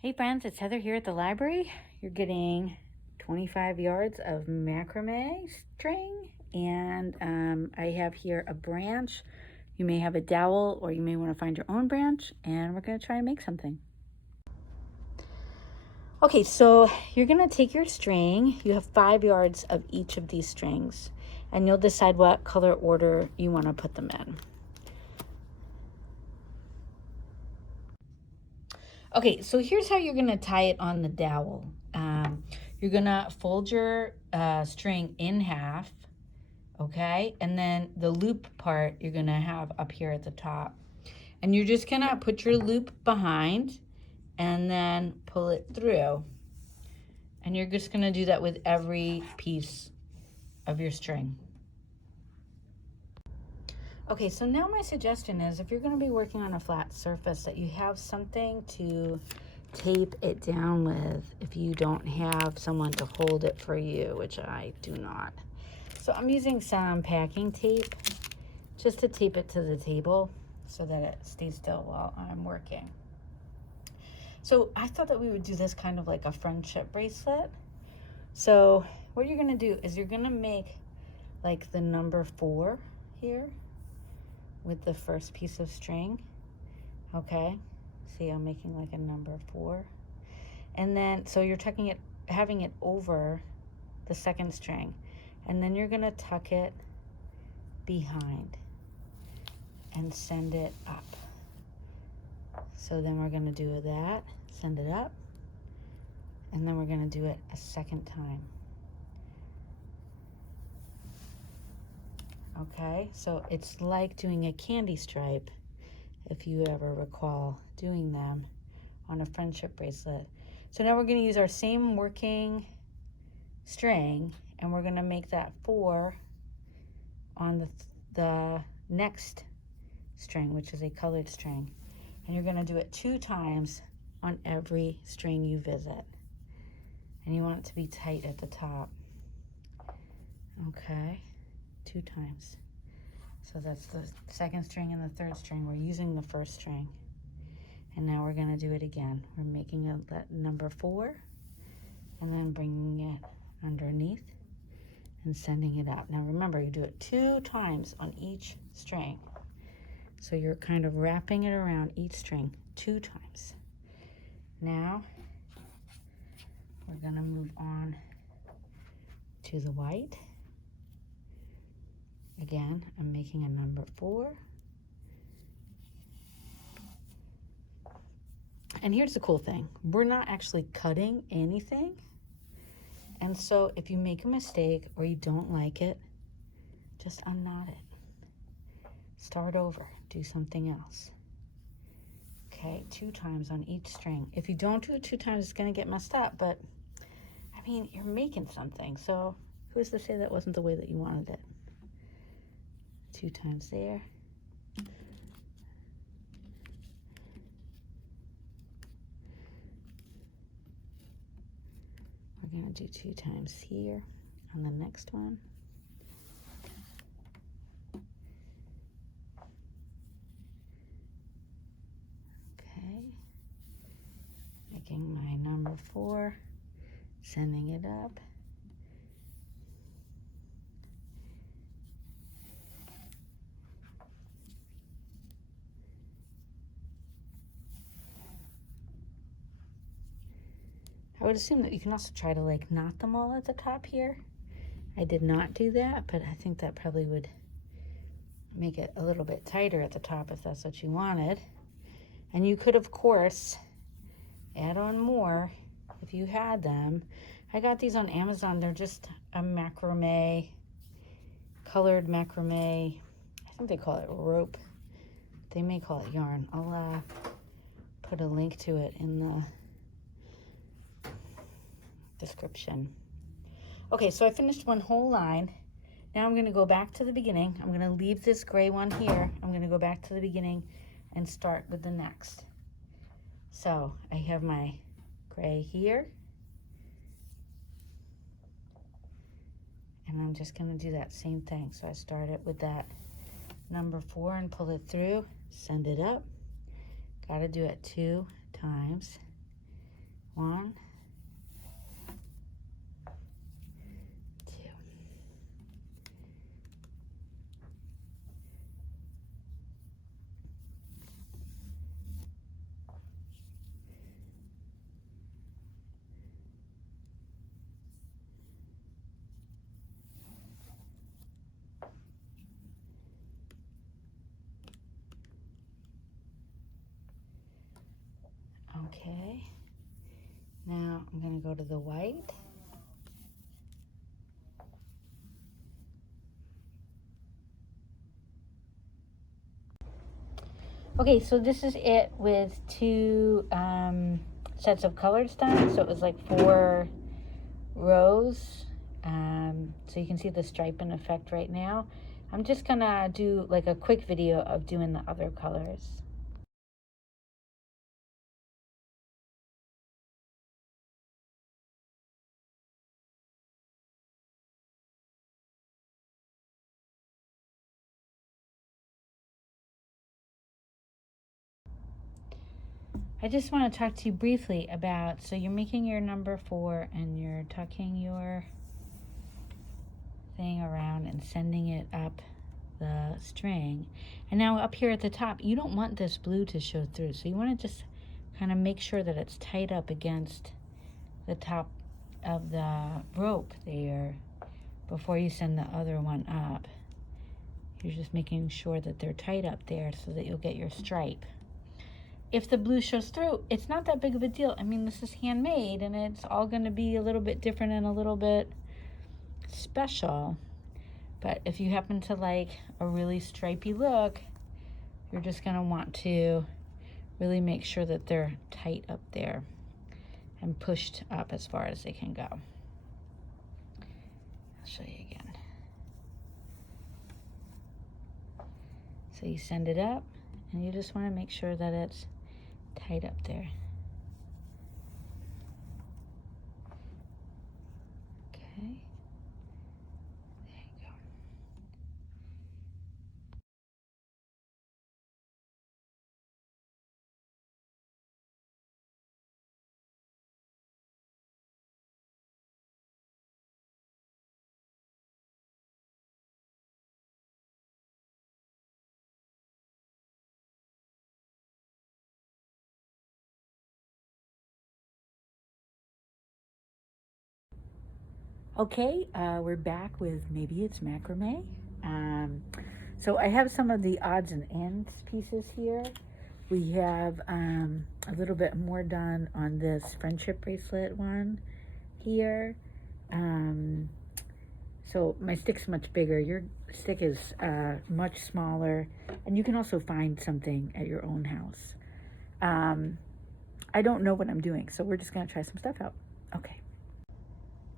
Hey friends, it's Heather here at the library. You're getting 25 yards of macrame string, and I have here a branch. You may have a dowel, or you may want to find your own branch, and we're going to try and make something. Okay, so you're going to take your string. You have 5 yards of each of these strings, and you'll decide what color order you want to put them in. Okay, so here's how you're gonna tie it on the dowel. You're gonna fold your string in half, okay? And then the loop part you're gonna have up here at the top. And you're just gonna put your loop behind and then pull it through. And you're just gonna do that with every piece of your string. Okay, so now my suggestion is if you're gonna be working on a flat surface that you have something to tape it down with if you don't have someone to hold it for you, which I do not. So I'm using some packing tape just to tape it to the table so that it stays still while I'm working. So I thought that we would do this kind of like a friendship bracelet. So what you're gonna do is you're gonna make like the number 4 here with the first piece of string, okay? See, I'm making like a number 4. And then, so you're tucking it, having it over the second string. And then you're gonna tuck it behind and send it up. So then we're gonna do that, send it up, and then we're gonna do it a second time. Okay, so it's like doing a candy stripe, if you ever recall doing them on a friendship bracelet. So now we're going to use our same working string, and we're going to make that 4 on the next string, which is a colored string. And you're going to do it 2 times on every string you visit. And you want it to be tight at the top. Okay, 2 times. So that's the second string and the third string. We're using the first string. And now we're gonna do it again. We're making a number 4 and then bringing it underneath and sending it out. Now remember, you do it 2 times on each string. So you're kind of wrapping it around each string 2 times. Now we're gonna move on to the white. Again, I'm making a number 4. And here's the cool thing. We're not actually cutting anything. And so if you make a mistake or you don't like it, just unknot it. Start over, do something else. Okay, 2 times on each string. If you don't do it 2 times, it's gonna get messed up, but I mean, you're making something. So who's to say that wasn't the way that you wanted it? 2 times there. We're gonna do 2 times here on the next one. Okay, making my number 4, sending it up. I would assume that you can also try to like knot them all at the top here. I did not do that, but I think that probably would make it a little bit tighter at the top if that's what you wanted. And you could, of course, add on more if you had them. I got these on Amazon. They're just a macrame, colored macrame. I think they call it rope. They may call it yarn. I'll put a link to it in the description. Okay, so I finished one whole line. Now I'm gonna go back to the beginning. I'm gonna leave this gray one here. I'm gonna go back to the beginning and start with the next. So I have my gray here. And I'm just gonna do that same thing. So I start it with that number 4 and pull it through, send it up. Gotta do it 2 times. 1, 2. Okay. Now I'm going to go to the white. Okay, so this is it with 2 sets of colors done. So it was like 4 rows. So you can see the striping effect right now. I'm just gonna do like a quick video of doing the other colors. I just want to talk to you briefly about, so you're making your number 4 and you're tucking your thing around and sending it up the string. And now up here at the top, you don't want this blue to show through. So you want to just kind of make sure that it's tight up against the top of the rope there before you send the other one up. You're just making sure that they're tight up there so that you'll get your stripe. If the blue shows through, it's not that big of a deal. I mean, this is handmade and it's all going to be a little bit different and a little bit special. But if you happen to like a really stripy look, you're just going to want to really make sure that they're tight up there and pushed up as far as they can go. I'll show you again. So you send it up and you just want to make sure that it's tight up there. Okay. There you go. Okay, we're back with Maybe It's Macrame. So I have some of the odds and ends pieces here. We have a little bit more done on this friendship bracelet one here. So my stick's much bigger. Your stick is much smaller. And you can also find something at your own house. I don't know what I'm doing, so we're just going to try some stuff out. Okay.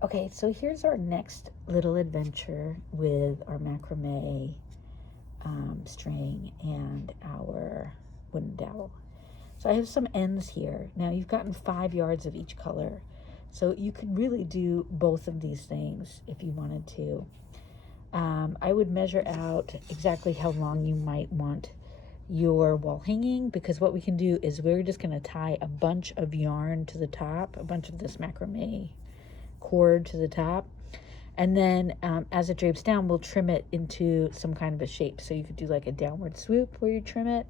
Okay, so here's our next little adventure with our macrame string and our wooden dowel. So I have some ends here. Now you've gotten 5 yards of each color. So you could really do both of these things if you wanted to. I would measure out exactly how long you might want your wall hanging, because what we can do is we're just going to tie a bunch of yarn to the top, a bunch of this macrame cord to the top, and then as it drapes down, we'll trim it into some kind of a shape. So you could do like a downward swoop where you trim it.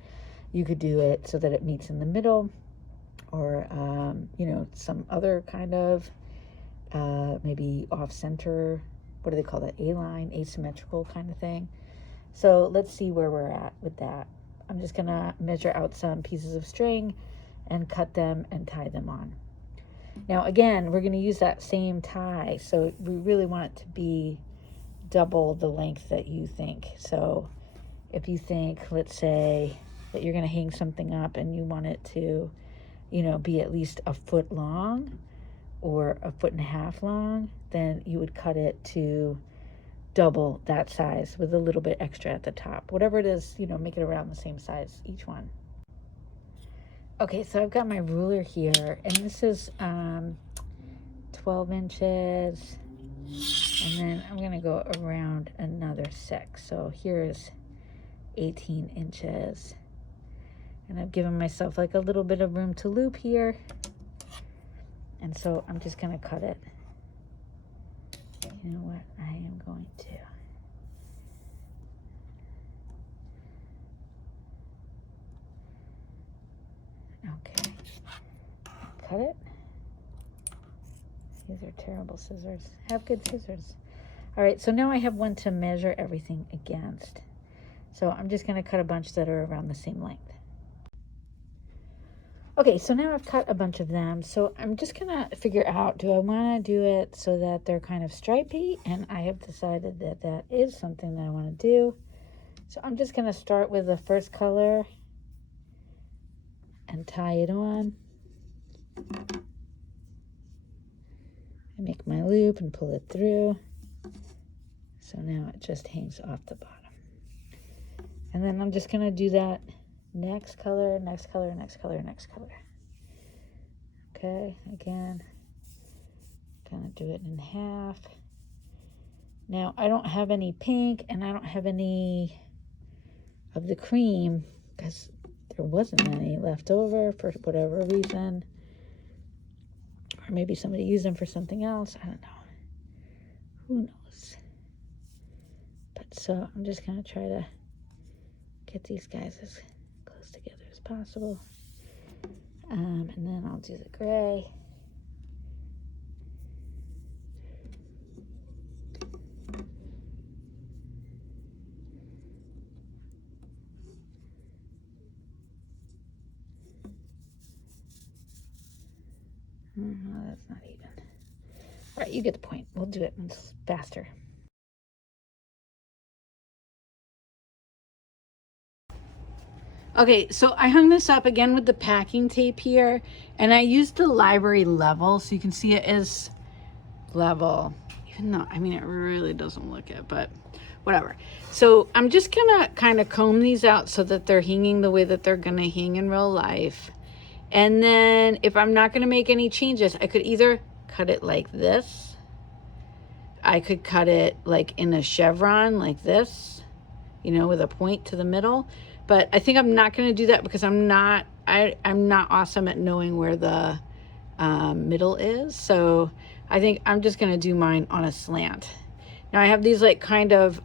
You could do it so that it meets in the middle, or you know, some other kind of maybe off center, what do they call that, A-line, asymmetrical kind of thing. So let's see where we're at with that. I'm just gonna measure out some pieces of string and cut them and tie them on. Now again, we're going to use that same tie, so we really want it to be double the length that you think. So if you think, let's say, that you're going to hang something up and you want it to, you know, be at least a foot long or a foot and a half long, then you would cut it to double that size with a little bit extra at the top. Whatever it is, you know, make it around the same size, each one. Okay, so I've got my ruler here, and this is 12 inches, and then I'm going to go around another 6. So here's 18 inches, and I've given myself like a little bit of room to loop here. And so I'm just going to cut it. You know what? I am going to. Okay. Cut it. These are terrible scissors. Have good scissors. All right, so now I have one to measure everything against. So I'm just going to cut a bunch that are around the same length. Okay, so now I've cut a bunch of them. So I'm just going to figure out, do I want to do it so that they're kind of stripy? And I have decided that that is something that I want to do. So I'm just going to start with the first color and tie it on. I make my loop and pull it through. So now it just hangs off the bottom. And then I'm just going to do that next color, next color, next color, next color. Okay, again, gonna do it in half. Now, I don't have any pink and I don't have any of the cream because there wasn't any left over for whatever reason. Or maybe somebody used them for something else. I don't know. Who knows? But so I'm just gonna try to get these guys as close together as possible. And then I'll do the gray. No, that's not even. All right, you get the point. We'll do it faster. Okay, so I hung this up again with the packing tape here, and I used the library level, so you can see it is level, even though, I mean, it really doesn't look it, but whatever. So I'm just gonna kind of comb these out so that they're hanging the way that they're gonna hang in real life. And then if I'm not gonna make any changes, I could either cut it like this. I could cut it like in a chevron like this, you know, with a point to the middle. But I think I'm not going to do that because I'm not awesome at knowing where the middle is. So I think I'm just going to do mine on a slant. Now I have these like kind of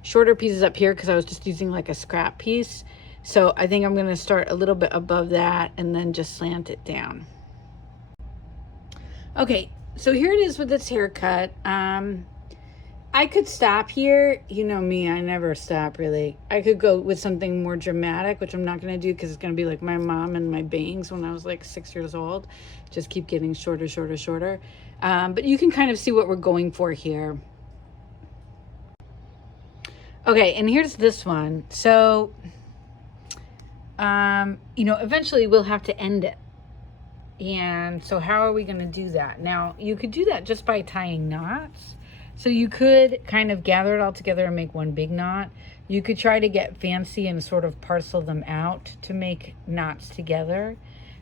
shorter pieces up here because I was just using like a scrap piece. So I think I'm going to start a little bit above that and then just slant it down. Okay, so here it is with this haircut. I could stop here. You know me, I never stop really. I could go with something more dramatic, which I'm not going to do because it's going to be like my mom and my bangs when I was like 6 years old. Just keep getting shorter, shorter, shorter. But you can kind of see what we're going for here. Okay, and here's this one. So, you know, eventually we'll have to end it. And so how are we going to do that? Now, you could do that just by tying knots. So you could kind of gather it all together and make one big knot. You could try to get fancy and sort of parcel them out to make knots together.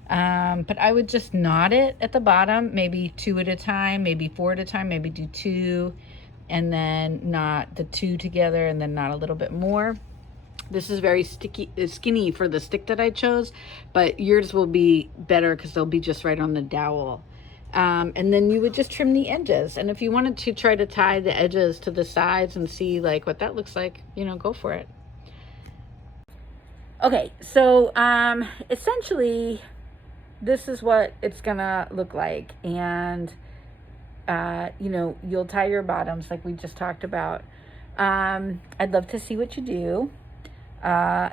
But I would just knot it at the bottom, maybe 2 at a time, maybe 4 at a time, maybe do 2, and then knot the 2 together and then knot a little bit more. This is very skinny for the stick that I chose, but yours will be better because they'll be just right on the dowel. And then you would just trim the edges. And if you wanted to try to tie the edges to the sides and see like what that looks like, you know, go for it. Okay, so essentially this is what it's gonna look like. And you know, you'll tie your bottoms like we just talked about. I'd love to see what you do.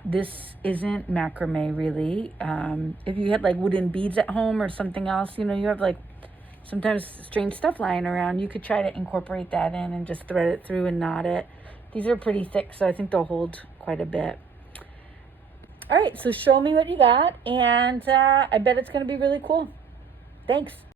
This isn't macrame really. If you had like wooden beads at home or something else, you know, you have like sometimes strange stuff lying around, you could try to incorporate that in and just thread it through and knot it. These are pretty thick, so I think they'll hold quite a bit. All right, so show me what you got, and I bet it's going to be really cool. Thanks.